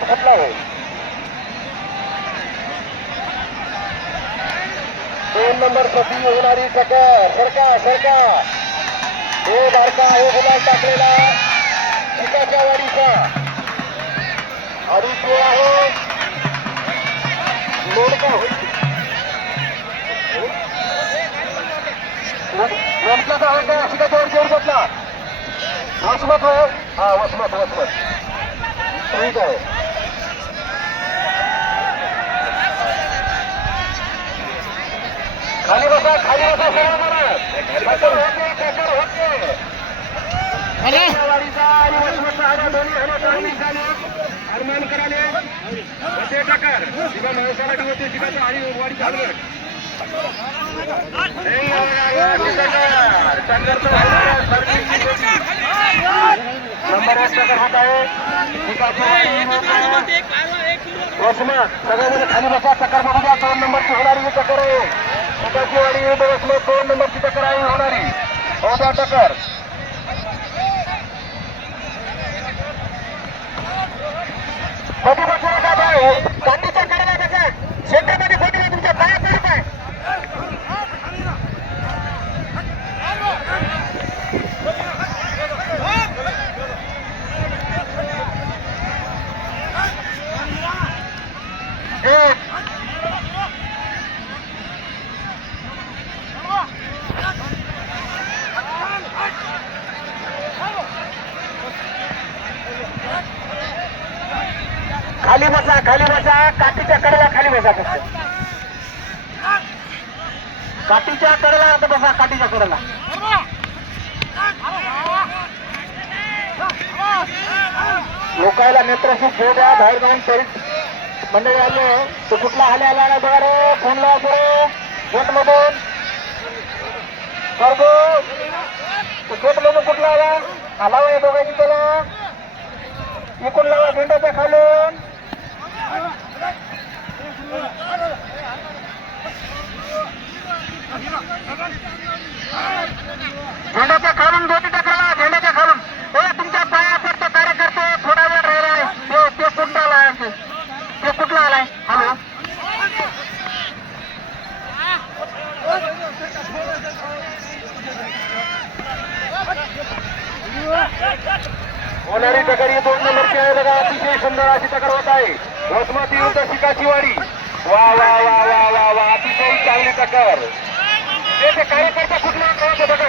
कुठला हो दोन नंबर प्रति होणारी टक्कर सरका सरका हे बारका हे गुलाल टाकलेला पिकाच्या वाडीचा. आणि तो आहे लोणका होईल. लोणकाचा आहे का शिकाच्या वाडी घेतला वसमत हो हा वसमत वसमत. ठीक आहे. हनुमानी कराले आणि वाडी चालू नंबर एक टक्कर होत आहे वसमत सगळ्यामध्ये खाली बसा टक्कर बघू द्या दोन नंबरची होणारी टक्कर आहे शिकाची वाडी वसमत दोन नंबरची टक्कर. आहे होणारी हो द्या टक्कर गांधीच्या कडेला सेंटरमध्ये तुमच्या पाया पडू काय? खाली बसा खाली बसा. काठीच्या कडेला खाली बसा फक्त. काठीच्या कडेला आता बसा काठीच्या कडेला. लोकायला नेत्राशी खेळ द्या बाहेर जाऊन तरी मंडळी आले तो कुठला आले आला ना बघा रे. फोन लावा पुढे. गेट मधून करतो तो गेट मधून कुठला आला? आला या दोघांची त्याला. इकून लावा झेंड्याच्या खालून झेंड्याच्या खालून दोन्ही टाकाला झेंड्याच्या खालून हे तुमच्या पाया पडतो कार्यकर्ते थोडा वेळ राहिला आहे ते ते कुठला आलाय ते ते कुठला आलाय? हॅलो. होणारी टकर ही दोन नंबरची आहे बघा अतिशय सुंदर अशी टकर होत आहे. वसमती युद्ध शिकाची वाडी. वा वा वा वा वा वा अतिशय चांगली टकर. ते ते कार्यकर्ता कुठला? कळत बघा